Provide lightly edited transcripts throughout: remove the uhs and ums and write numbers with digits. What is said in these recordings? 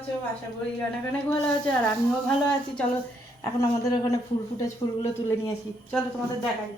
আছো? আশা করি অনেক অনেক ভালো আছো, আর আমিও ভালো আছি। চলো এখন আমাদের ওখানে ফুল ফুটেছে, ফুলগুলো তুলে নিয়ে আসি। চলো তোমাদের দেখাই।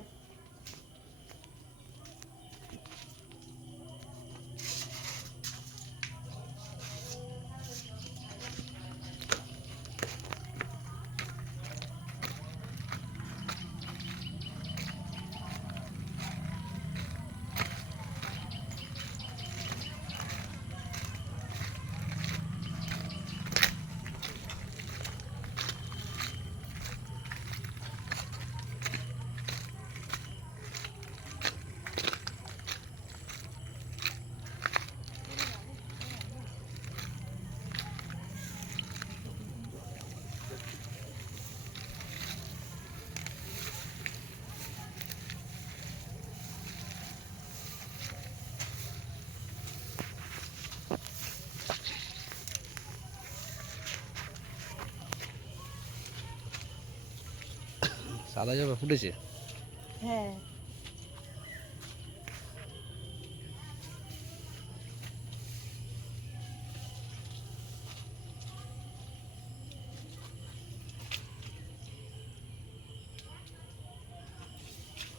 সাদা জবা ফুটেছে। হ্যাঁ,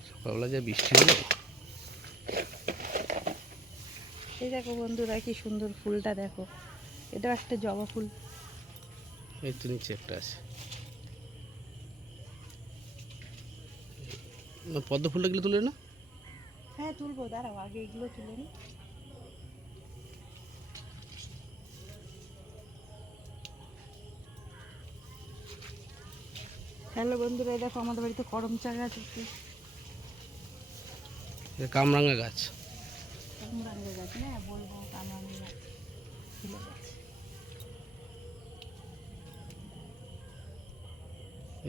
সকালবেলা যে বৃষ্টি হলো। এই দেখো বন্ধুরা, কি সুন্দর ফুলটা দেখো। এটা একটা জবা ফুল। এই তো নিচে একটা আছে। পদ্ম ফুলটা গেলে তুলে না? হ্যাঁ তুলবো, দাঁড়াও আগে এগুলো তুলে নি। হ্যালো বন্ধুরা, এই দেখো আমাদের বাড়িতে করম চা গাছ আছে। কামরাঙা গাছ। কামরাঙ্গা গাছ না, বলবো কামরাঙ্গা গাছ ফুলে গেছে।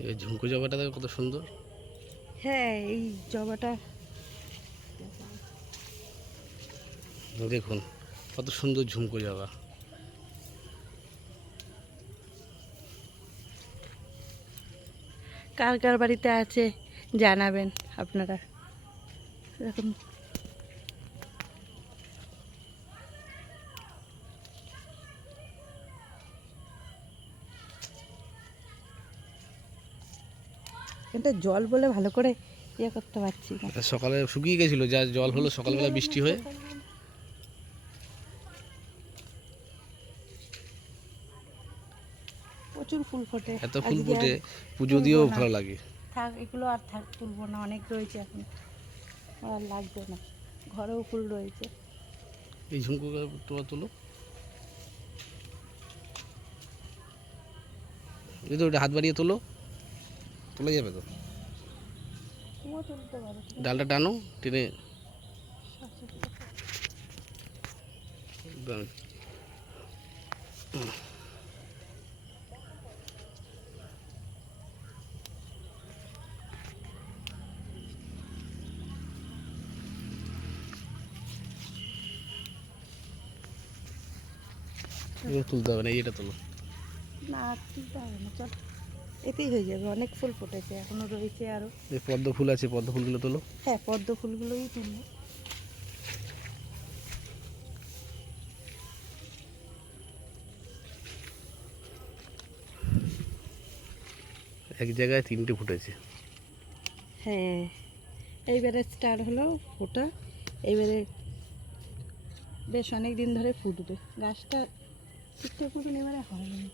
এই ঝুমকো জবাটা দেখো কত সুন্দর। হ্যাঁ, এই জবাটা দেখুন কত সুন্দর ঝুমকো জবা। কার কার বাড়িতে আছে জানাবেন আপনারা। এরকম এটা জল বলে ভালো করে ইয়ে করতে পারছি না। এটা সকালে শুকিয়ে গেছিল, যা জল হলো সকালবেলা বৃষ্টি হয়ে। প্রচুর ফুল ফোটে। এত ফুল আজকে ফুটে আর পুজো তুলবো দিয়েও না। ভালো লাগে। থাক, এগুলো আর থাক, তুলবো না, অনেক রয়েছে এখন, আর লাগবে না। ঘরেও ফুল রয়েছে। এই ঝুমকো তোমার তুলো। এই তো ওটা হাত বাড়িয়ে তোলো, তোলা যাবে তো। তুমিও তুলতে পারো। ডালটা টানো, টেনে তুলতে হবে না, এটা তোলো। না আর তুলতে হবে না, চল এতেই হয়ে যাবে। অনেক ফুল ফুটেছে, এখনো রয়েছে আরো। এই পদ্ম ফুল আছে, পদ্ম ফুলগুলো তোলো। হ্যাঁ, পদ্ম ফুলগুলোই তুলবো। এক জায়গায় তিনটে ফুটেছে। হ্যাঁ, এইবারে স্টার্ট হলো ফোটা। এইবারে বেশ অনেক দিন ধরে ফুটবে। গাছটা ঠিকঠাক মতন এবারে হয়নি।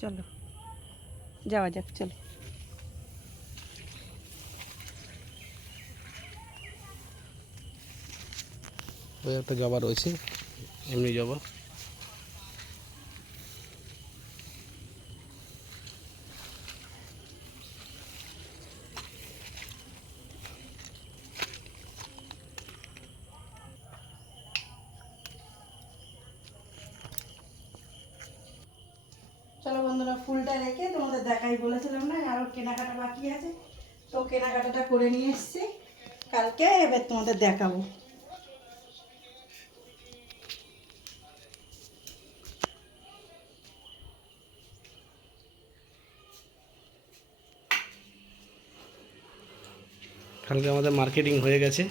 চলো যাওয়া যাক, চলো। ওই একটা জবা রয়েছে, এমনি জবা। চলো বন্ধুরা, ফুলটা রেখে তোমাদের দেখাই, বলেছিলাম না আরো কেনাকাটা বাকি আছে, তো কেনাকাটাটা করে নিয়ে এসেছি। কালকে এবার তোমাদের দেখাবো। কালকে আমাদের মার্কেটিং হয়ে গেছে।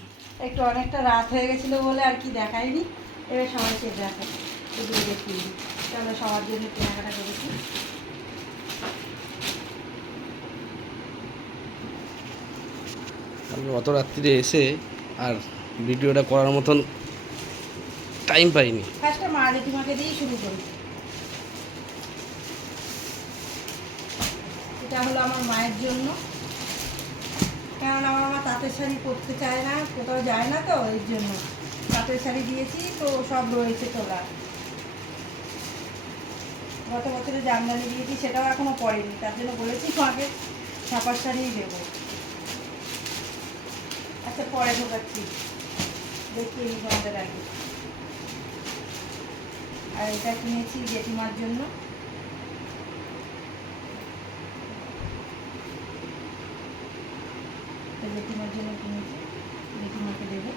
একটু অনেকটা রাত হয়ে গেছিলো বলে আর কি দেখাইনি। এবার সবাইকে দেখাই, শুধু দেখিয়ে দিই। চলো সবার জন্য কেনাকাটা করেছি। আমি অত রাত্রিরে এসে আর ভিডিওটা করার মতন টাইম পাইনি। ফার্স্টে মা জেঠিমাকে দিয়েই শুরু করি। এটা হলো আমার মায়ের জন্য, কারণ আমার মা তাঁতের শাড়ি পরতে চায় না, কোথাও যায় না, তো এর জন্য তাঁতের শাড়ি দিয়েছি, তো সব রয়েছে তোলা। গত বছরে জামদানি দিয়েছি, সেটাও এখনো পড়েনি, তার জন্য বলেছি মাকে ছাপার শাড়িই দেবো। আচ্ছা পরে ঢোকাচ্ছি, দেখিয়ে দিই তোমাদের আগে। আর এটা কিনেছি জেঠিমার জন্য, জেঠিমার জন্য কিনেছি, জেঠিমাকে দেবো।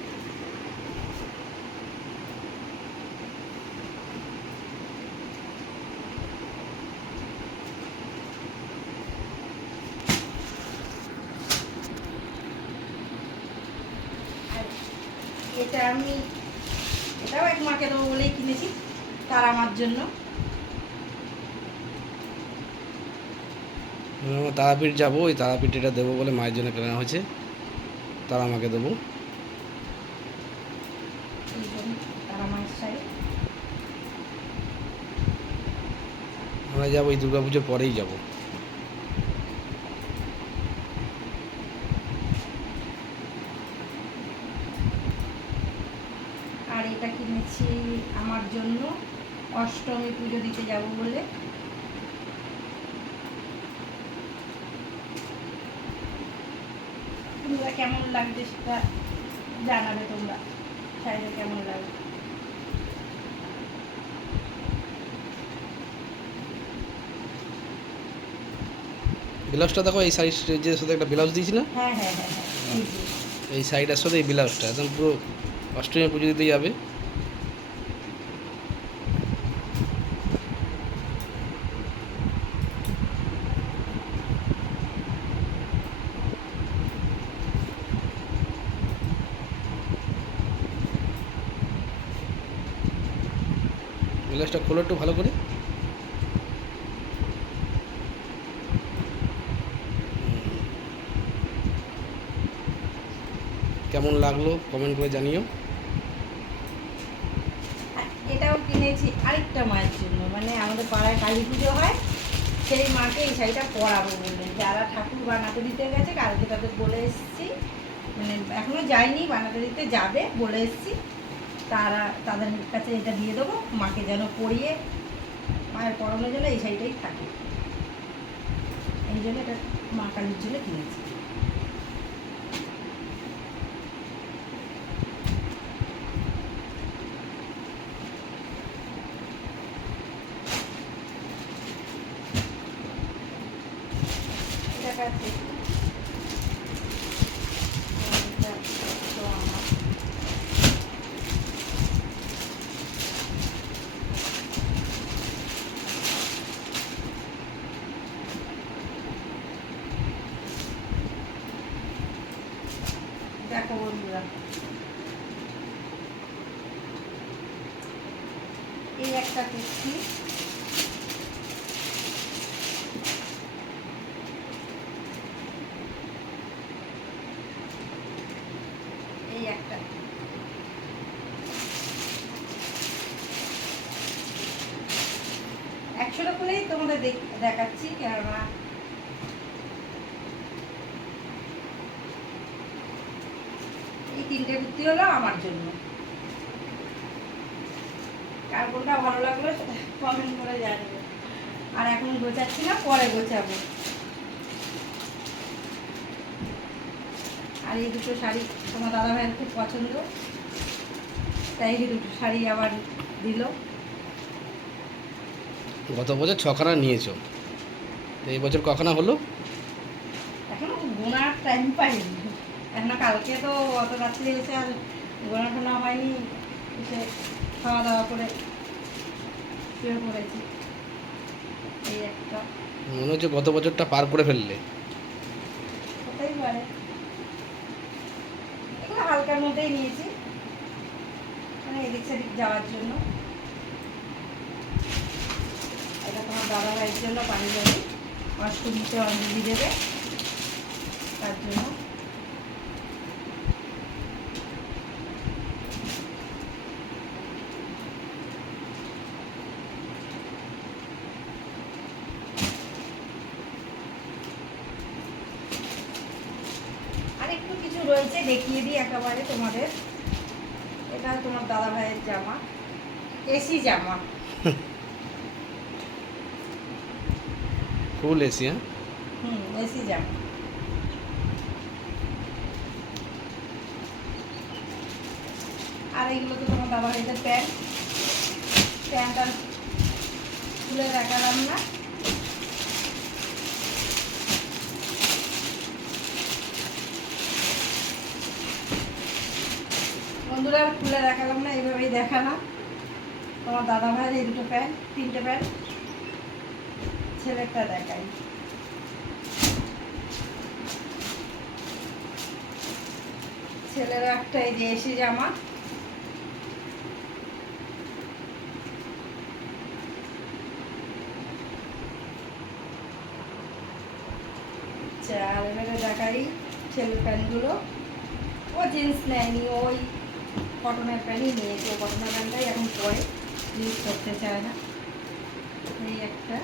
এটা আমি এটাও এক মাকে দেবো বলেই কিনেছি, তার আমার জন্য। আমরা তারাপীঠ যাবো, ওই তারাপীঠ এটা দেবো বলে মায়ের জন্য কেনা হয়েছে, তারা আমাকে দেবো। তার আমার শাড়ি আমরা যাবো এই দুর্গা পুজোর পরেই যাবো। আর এটা কিনেছি আমার জন্য অষ্টমী পুজো দিতে যাব বলে। তোমরা কেমন লাগছে সেটা জানাবে, তোমরা শাড়িটা কেমন লাগবে। ব্লাউজটা দেখো, এই সাইড যে সাথে একটা ব্লাউজ দিয়েছি না, হ্যাঁ হ্যাঁ হ্যাঁ হ্যাঁ, এই যে। এই সাইডের সাথে এই ব্লাউজটা একদম পুরো অষ্টমী পুজো দিতে যাবে। ব্লাউজটা খোলো একটু ভালো করে। কেমন লাগলো কমেন্ট করে জানিও। এটাও কিনেছি আরেকটা মায়ের জন্য, মানে আমাদের পাড়ায় কালী পুজো হয়, সেই মাকে এই শাড়িটা পরাবো বলে। যারা ঠাকুর বানাতে দিতে গেছে কালকে তাদের বলে এসেছি, মানে এখনো যায়নি, বানাতে দিতে যাবে বলে এসেছি, তাদের কাছে এটা দিয়ে দেবো, মাকে যেন পরিয়ে মায়ের পরনের জন্য এই শাড়িটাই থাকে। এই জন্য এটা মা কালীর জন্য কিনেছি। এটা কাছে তো আমার দেখো বন্ধুরা, এই একটা কুর্তি, এই একটা, একশোটা খুলেই তোমাদের দেখাচ্ছি, কেননা এই তিনটে কুর্তি হলো আমার জন্য। কার কোনটা ভালো লাগলো সেটা কমেন্ট করে জানাবে। আর এখন গোছাচ্ছি না, পরে গোছাবো। আর এই দুটো শাড়ি তোমার দাদা ভাইয়ের খুব পছন্দ, তাই এই দুটো শাড়ি আবার দিল। গত বছর 6খানা নিয়েছো, তো এই বছর কখানা হলো? এখনো গোনার টাইম পাইনি, এখনো কালকে তো অত রাত্রে এসে আর গোনা টোনা হয়নি, এসে খাওয়া দাওয়া করে শুয়ে পড়েছি। এই একটা, মনে হচ্ছে গত বছরটা পার করে ফেললে। হতেই পারে। এগুলো হালকার মধ্যেই নিয়েছি, মানে এদিক সেদিক যাওয়ার জন্য। দাদা ভাইয়ের জন্য পাঞ্জাবি, অষ্টমীতে অঞ্জলি দেবে তার জন্য। আর একটু কিছু রয়েছে, দেখিয়ে দিই একেবারে তোমাদের। এটা তোমার দাদা ভাইয়ের জামা, এসি জামা, ফুল এসি। হ্যাঁ, এসি জামা। আর এগুলো তো তোমার দাদা ভাইদের প্যান্ট, প্যান্টটা খুলে দেখালাম না। বন্ধুরা খুলে দেখালাম না, এইভাবেই দেখালাম। তোমার দাদা ভাইয়ের এই দুটো প্যান্ট, তিনটে প্যান্ট, ছেলেরটা দেখাই। ছেলের একটা এই যে এসি জামা, আর এবারে দেখাই ছেলের প্যান্টগুলো। ও জিন্স নেয়নি, ওই কটনের প্যান্টই নিয়েছে, ও কটনের প্যান্টটাই এখন পরে ইউজ করতে চায় না। এই একটা,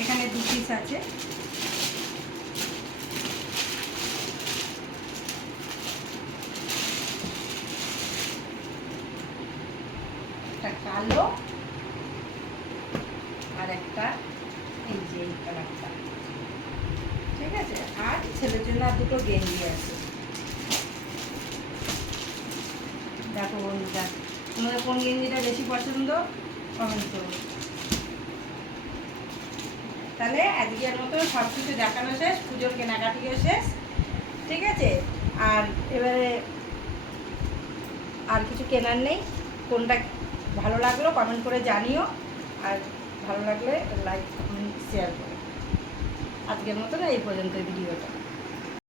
এখানে 2 পিস আছে। একটা কালো আর একটা এই যে এই কালারটা, ঠিক আছে। আর ছেলের জন্য আর দুটো গেঞ্জি আছে। দেখো বন্ধুরা, তোমাদের কোন গেঞ্জিটা বেশি পছন্দ কমেন্ট করো। তাহলে আজকের মতো সব কিছু দেখানো শেষ, পুজোর কেনাকাটিও শেষ, ঠিক আছে। আর এবারে আর কিছু কেনার নেই। কোনটা ভালো লাগলো কমেন্ট করে জানিও, আর ভালো লাগলে লাইক কমেন্ট শেয়ার করো। আজকের মতো এই পর্যন্ত ভিডিওটা।